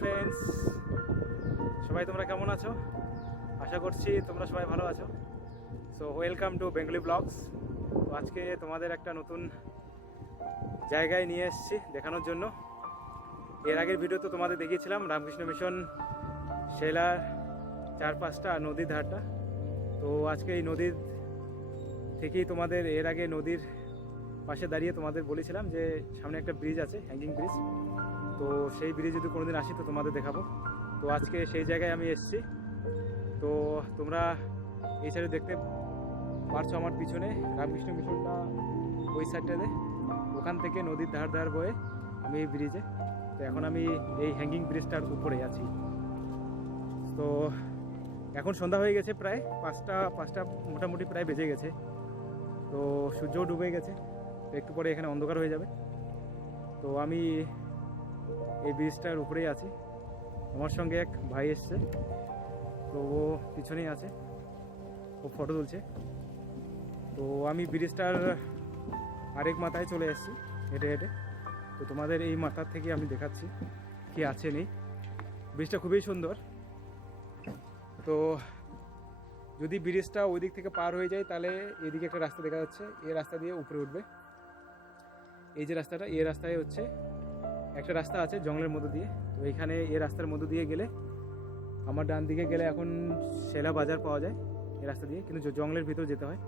Friends, সবাই তোমরা কেমন আছো? আশা করছি তোমরা সবাই ভালো আছো। So welcome to Bengali blogs. তো আজকে তোমাদের একটা নতুন জায়গায় নিয়ে এসেছি দেখানোর জন্য। এর আগের ভিডিও তো তোমাদের দেখিয়েছিলাম রামকৃষ্ণ মিশন শেলার চারপাশটা আর নদীর ধারটা। তো আজকে এই নদীর থেকেই তোমাদের এর আগে নদীর পাশে দাঁড়িয়ে তোমাদের বলেছিলাম যে সামনে একটা ব্রিজ আছে, হ্যাঙ্গিং ব্রিজ। তো সেই ব্রিজ যদি কোনোদিন আসি তো তোমাদের দেখাবো। তো আজকে সেই জায়গায় আমি এসেছি। তো তোমরা এই সাইডে দেখতে পারছো আমার পিছনে রামকৃষ্ণ মিশনটা ওই সাইডটাতে, ওখান থেকে নদীর ধার ধার বয়ে আমি এই ব্রিজে। তো এখন আমি এই হ্যাঙ্গিং ব্রিজটার উপরে আছি। তো এখন সন্ধ্যা হয়ে গেছে, প্রায় পাঁচটা মোটামুটি প্রায় বেজে গেছে। তো সূর্যও ডুবে গেছে, তো একটু পরে এখানে অন্ধকার হয়ে যাবে। তো আমি এই ব্রিজটার উপরেই আছি, আমার সঙ্গে এক ভাই এসছে। তো ও পিছনেই আছে, ও ফটো তুলছে। তো আমি ব্রিজটার আরেক মাথায় চলে এসেছি হেঁটে হেঁটে। তো তোমাদের এই মাথার থেকে আমি দেখাচ্ছি কি আছে নেই। ব্রিজটা খুবই সুন্দর। তো যদি ব্রিজটা ওই দিক থেকে পার হয়ে যায় তাহলে এদিকে একটা রাস্তা দেখা যাচ্ছে, এই রাস্তা দিয়ে উপরে উঠবে। এই যে রাস্তাটা, এই রাস্তায় হচ্ছে একটা রাস্তা আছে জঙ্গলের মধ্য দিয়ে। তো এখানে এই রাস্তার মধ্য দিয়ে গেলে, আমার ডান দিকে গেলে এখন শেলা বাজার পাওয়া যায় এই রাস্তা দিয়ে, কিন্তু জঙ্গলের ভিতর যেতে হয়।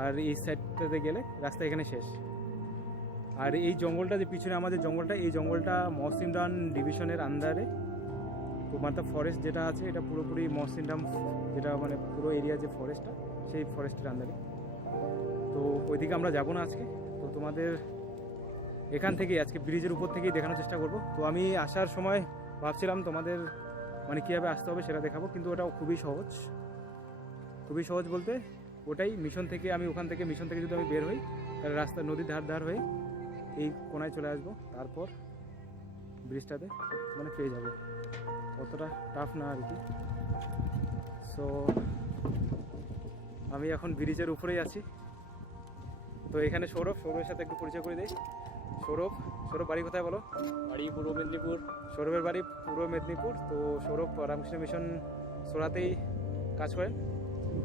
আর এই সাইডটাতে গেলে রাস্তা এখানে শেষ। আর এই জঙ্গলটা যে পিছনে আমাদের জঙ্গলটা, এই জঙ্গলটা মহসিনরাম ডিভিশনের আন্ডারে। তো মাত্র ফরেস্ট যেটা আছে এটা পুরোপুরি মহসিনরাম, যেটা মানে পুরো এরিয়া যে ফরেস্টটা, সেই ফরেস্টের আন্ডারে। তো ওইদিকে আমরা যাবো না আজকে। তো তোমাদের এখান থেকেই আজকে ব্রিজের উপর থেকেই দেখানোর চেষ্টা করব। তো আমি আসার সময় ভাবছিলাম তোমাদের মানে কীভাবে আসতে হবে সেটা দেখাবো, কিন্তু ওটাও খুবই সহজ। খুবই সহজ বলতে ওটাই মিশন থেকে, আমি ওখান থেকে মিশন থেকে যদি আমি বের হই তাহলে রাস্তা নদীর ধার ধার হয়ে এই কোনায় চলে আসবো, তারপর ব্রিজটাতে মানে পেয়ে যাব। অতটা টাফ না আর কি। সো আমি এখন ব্রিজের উপরেই আছি। তো এখানে সৌরভের সাথে একটু পরিচয় করে দিই। সৌরভ বাড়ি কোথায় বলো? বাড়ি পূর্ব মেদিনীপুর। সৌরভের বাড়ি পূর্ব মেদিনীপুর। তো সৌরভ রামকৃষ্ণ মিশন সোরাতেই কাজ করেন।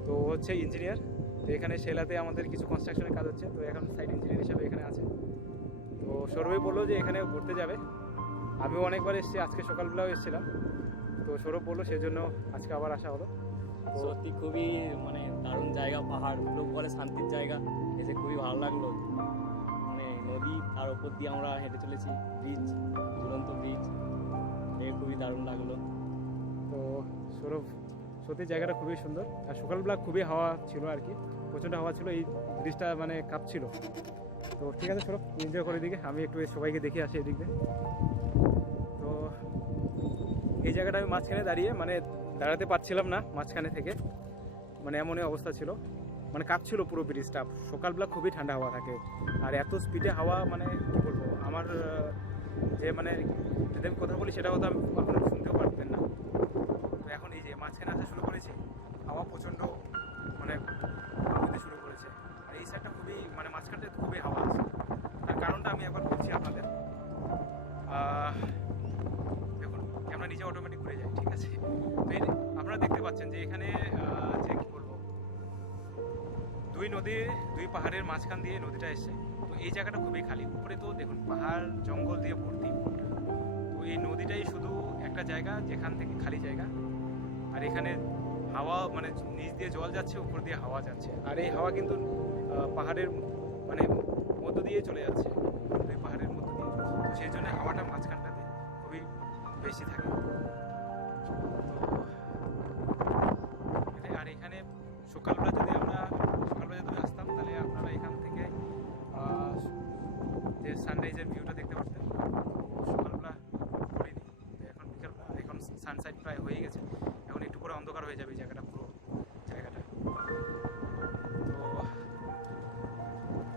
তো হচ্ছে ইঞ্জিনিয়ার। তো এখানে শেলাতে আমাদের কিছু কনস্ট্রাকশনের কাজ হচ্ছে, তো এখন সাইট ইঞ্জিনিয়ার হিসাবে এখানে আছে। তো সৌরভই বললো যে এখানে ঘুরতে যাবে। আমিও অনেকবার এসেছি, আজকে সকালবেলাও এসেছিলাম। তো সৌরভ বললো, সেই জন্য আজকে আবার আসা হলো। সত্যি খুবই মানে দারুণ জায়গা, পাহাড়, লোক বলে শান্তির জায়গা। এসে খুবই ভালো লাগলো। মানে নদী, তার উপর দিয়ে আমরা হেঁটে চলেছি, ব্রিজ, ঝুলন্ত ব্রিজ, দেখে খুবই দারুণ লাগলো। তো সৌরভ সত্যি জায়গাটা খুবই সুন্দর। আর সকালবেলা খুবই হাওয়া ছিল আর কি, প্রচণ্ড হাওয়া ছিল, এই ব্রিজটা মানে কাঁপছিল। তো ঠিক আছে সৌরভ, এনজয় করে দিকে, আমি একটু সবাইকে দেখে আসি এদিকে। তো এই জায়গাটা আমি মাঝখানে দাঁড়িয়ে মানে দাঁড়াতে পারছিলাম না মাঝখানে থেকে, মানে এমনই অবস্থা ছিল, মানে কাঁপছিল পুরো ব্রিজটা। সকালবেলা খুবই ঠান্ডা হাওয়া থাকে, আর এত স্পিডে হাওয়া, মানে কী বলবো, আমার যে মানে যদি আমি কথা বলি সেটা হয়তো আমি আপনারা শুনতেও পারতেন না। তো এখন এই যে মাঝখানে আসা শুরু করেছি, হাওয়া প্রচণ্ড মানে বইতে শুরু করেছে। আর এই সাইডটা খুবই মানে মাঝখানটা খুবই হাওয়া আছে। তার কারণটা আমি একবার বলছি আপনাদের। দেখুন ক্যামেরা নিজে অটোমেটিক ঘুরে যায়, ঠিক আছে? তো এই আপনারা দেখতে পাচ্ছেন যে এখানে যে কী বলবো, দুই পাহাড়ের মাঝখান দিয়ে নদীটা এসছে। তো এই জায়গাটা খুবই খালি, উপরে তো দেখুন পাহাড় জঙ্গল দিয়ে ভর্তি। তো এই নদীটাই শুধু একটা জায়গা যেখান থেকে খালি জায়গা, আর এখানে হাওয়া মানে নিচ দিয়ে জল যাচ্ছে, উপর দিয়ে হাওয়া যাচ্ছে। আর এই হাওয়া কিন্তু পাহাড়ের মানে মধ্য দিয়ে চলে যাচ্ছে, দুই পাহাড়ের মধ্য দিয়ে। তো সেই জন্য হাওয়াটা মাঝখানটাতে খুবই বেশি থাকে। তো এটাই। আর এখানে সকালবেলা যদি আসতাম তাহলে আপনারা এখান থেকে যে সানরাইজের ভিউটা দেখতে পারতেন। সকালবেলা করিনি, এখন বিকালবেলা, এখন সানসাইড প্রায় হয়ে গেছে, এখন একটু করে অন্ধকার হয়ে যাবে এই জায়গাটা, পুরো জায়গাটা। তো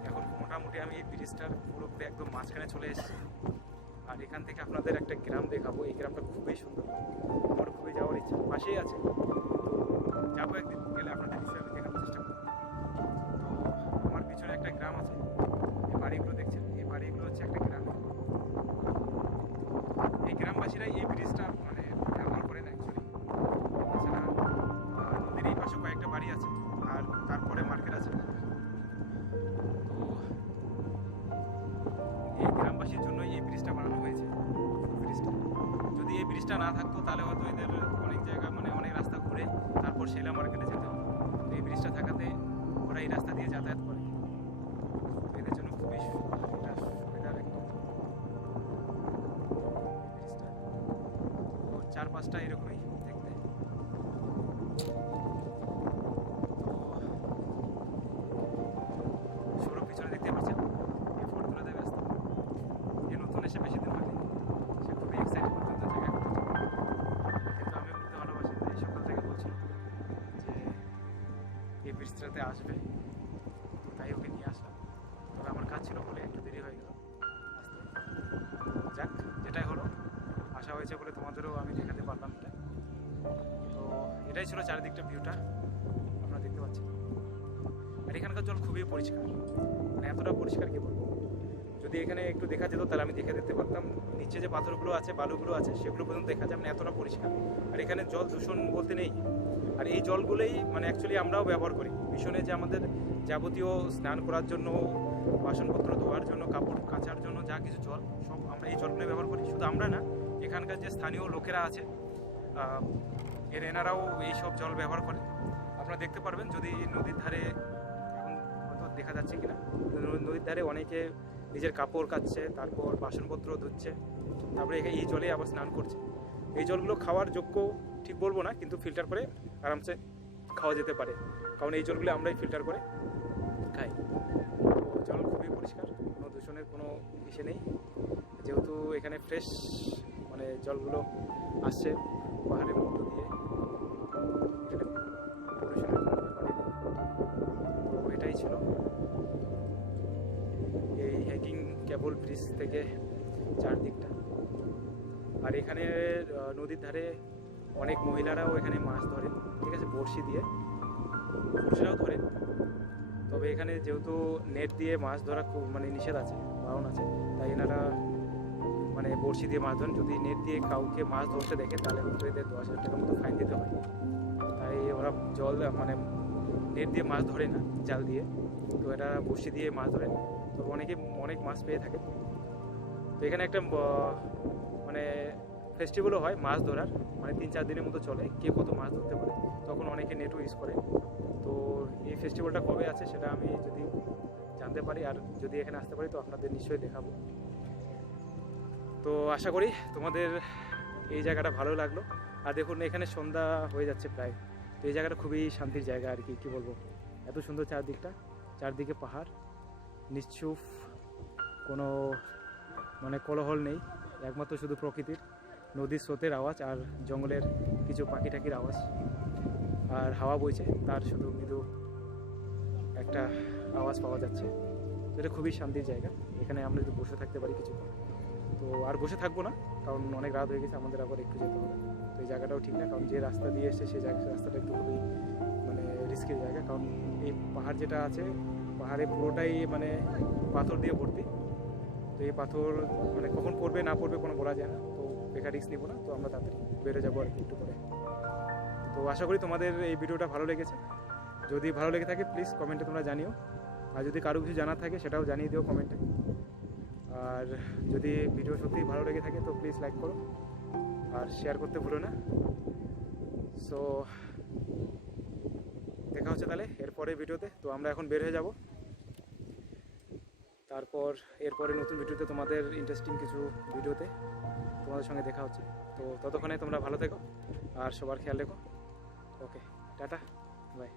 এখন মোটামুটি আমি এই ব্রিজটার পুরোপুরি একদম মাঝখানে চলে এসেছি। আর এখান থেকে আপনাদের একটা গ্রাম দেখাবো। এই গ্রামটা খুবই সুন্দর, আমার খুবই যাওয়ার ইচ্ছা, পাশেই আছে। যাবো একদিন, গেলে আপনাদের নিশ্চয়ই আমি দেখানোর চেষ্টা করবো। তো আমার পিছনে একটা গ্রাম আছে, এই বাড়িগুলো দেখছেন, এই বাড়িগুলো হচ্ছে একটা গ্রাম। এই গ্রামবাসীরাই এই ব্রিজটা মানে ব্যবহার করে না অ্যাকচুয়ালি। তাছাড়া নদীর এই পাশে কয়েকটা বাড়ি আছে আর তারপরে মার্কেট আছে। তো এই গ্রামবাসীর জন্যই এই ব্রিজটা বানানো হয়েছে, ব্রিজটা। যদি এই ব্রিজটা না থাকতো তাহলে হয়তো এদের অনেক জায়গা মানে অনেক রাস্তা ঘুরে তারপর সেলা মার্কেটে যেতে হবে। তো এই ব্রিজটা থাকাতে ওরা এই রাস্তা দিয়ে যাতায়াত করে। তো এদের জন্য খুবই এটা সুবিধার একটা ব্রিজটা। তো চারপাশটা এরকমই দেখতে। তো সৌরভ পিছনে দেখতে পাচ্ছেন, এই ফটো তোলাতে ব্যস্ত। যে নতুন এসে বেশি দিন হয়নি, সে খুবই এক্সাইটেড নতুন জায়গায় ঘুরতে যাবে। কিন্তু আমি ঘুরতে ভালোবাসি, তাই সকাল থেকে বলছিল যে এই ব্রিজটাতে আসবে, তো তাই ওকে নিয়ে আসলাম। তবে আমার কাজ ছিল বলে একটু দেরি হয়ে গেল আসতে। যাক, যেটাই হলো, আসা হয়েছে বলে তোমাদেরও আমি দেখাতে পারলাম এটা। তো এটাই ছিল চারিদিকটা ভিউটা আপনারা দেখতে পাচ্ছেন। আর এখানকার জল খুবই পরিষ্কার, মানে এতটা পরিষ্কার কি বলবো। যদি এখানে একটু দেখা যেত তাহলে আমি দেখে দিতে পারতাম, নিচে যে পাথরগুলো আছে বালুগুলো আছে সেগুলো পর্যন্ত দেখা যায়, মানে এতটা পরিষ্কার। আর এখানে জল দূষণ বলতে নেই। আর এই জলগুলোই মানে অ্যাকচুয়ালি আমরাও ব্যবহার করি মিশনে, যে আমাদের যাবতীয় স্নান করার জন্য, বাসনপত্র ধোয়ার জন্য, কাপড় কাচার জন্য যা কিছু জল সব আমরা এই জলগুলো ব্যবহার করি। শুধু আমরা না, এখানকার যে স্থানীয় লোকেরা আছে এনারাও এই সব জল ব্যবহার করে। আপনারা দেখতে পারবেন যদি নদীর ধারে, এখন হয়তো দেখা যাচ্ছে কিনা, নদীর ধারে অনেকে নিজের কাপড় কাচছে, তারপর বাসনপত্র ধুচ্ছে, তারপরে এই জলে আবার স্নান করছে। এই জলগুলো খাওয়ার যোগ্য ঠিক বলবো না, কিন্তু ফিল্টার করে আরামসে খাওয়া যেতে পারে, কারণ এই জলগুলো আমরাই ফিল্টার করে খাই। তো জল খুবই পরিষ্কার, কোনো দূষণের কোনো বিষয় নেই, যেহেতু এখানে ফ্রেশ মানে জলগুলো আসছে পাহাড়ের মধ্য দিয়ে, এখানে পলিউশনের কোনো ব্যাপারই নেই। তো এটাই ছিল এই হ্যাকিং কেবল ব্রিজ থেকে চারদিকটা। আর এখানে নদীর ধারে অনেক মহিলারাও এখানে মাছ ধরে, ঠিক আছে, বড়শি দিয়ে, পুরুষরাও ধরে। তবে এখানে যেহেতু নেট দিয়ে মাছ ধরা খুব মানে নিষেধ আছে, বারণ আছে, তাই এনারা মানে বড়শি দিয়ে মাছ ধরেন। যদি নেট দিয়ে কাউকে মাছ ধরতে দেখে তাহলে হয়তো এদের 10,000 টাকার মতো ফাইন দিতে হয়। তাই ওরা জল মানে নেট দিয়ে মাছ ধরে না, জাল দিয়ে, তো এরা বড়শি দিয়ে মাছ ধরে। তবে অনেকে অনেক মাছ পেয়ে থাকে। তো এখানে একটা মানে ফেস্টিভ্যালও হয় মাছ ধরার, মানে 3-4 দিনের মতো চলে, কে কত মাছ ধরতে পারে, তখন অনেকে নেটও ইউজ করে। তো এই ফেস্টিভ্যালটা কবে আছে সেটা আমি যদি জানতে পারি আর যদি এখানে আসতে পারি তো আপনাদের নিশ্চয়ই দেখাবো। তো আশা করি তোমাদের এই জায়গাটা ভালো লাগলো। আর দেখুন এখানে সন্ধ্যা হয়ে যাচ্ছে প্রায়, তো এই জায়গাটা খুবই শান্তির জায়গা আর কি বলবো। এত সুন্দর চারদিকটা, চারদিকে পাহাড়, নিশ্চুপ, কোনো মানে কোলাহল নেই, একমাত্র শুধু প্রকৃতির, নদীর স্রোতের আওয়াজ আর জঙ্গলের কিছু পাখি টাকির আওয়াজ, আর হাওয়া বইছে তার শুধু মৃদু একটা আওয়াজ পাওয়া যাচ্ছে। তো এটা খুবই শান্তির জায়গা, এখানে আমরা যদি বসে থাকতে পারি কিছুক্ষণ। তো আর বসে থাকবো না, কারণ অনেক রাত হয়ে গেছে, আমাদের আবার একটু যেতে হবে। তো এই জায়গাটাও ঠিক না, কারণ যে রাস্তা দিয়ে এসছে সেই রাস্তাটা একটু খুবই মানে রিস্কের জায়গা, কারণ এই পাহাড় যেটা আছে, পাহাড়ে পুরোটাই মানে পাথর দিয়ে ভর্তি। তো এই পাথর মানে কখন পড়বে না পড়বে কোনো বলা যায় না, তো বেকার রিস্ক নিব না। তো আমরা তাড়াতাড়ি বেরো যাবো আর কি একটু পরে। তো আশা করি তোমাদের এই ভিডিওটা ভালো লেগেছে। যদি ভালো লেগে থাকে প্লিজ কমেন্টে তোমরা জানিও, আর যদি কারো কিছু জানার থাকে সেটাও জানিয়ে দিও কমেন্টে। আর যদি ভিডিও সত্যিই ভালো লেগে থাকে তো প্লিজ লাইক করো আর শেয়ার করতে ভুলো না। সো দেখা হচ্ছে তাহলে এরপরে ভিডিওতে। তো আমরা এখন বের হয়ে যাব, তারপর এরপরে নতুন ভিডিওতে তোমাদের ইন্টারেস্টিং কিছু ভিডিওতে তোমাদের সঙ্গে দেখা হচ্ছে। তো ততক্ষণে তোমরা ভালো থেকো আর সবার খেয়াল রেখো। ওকে, টাটা, বাই।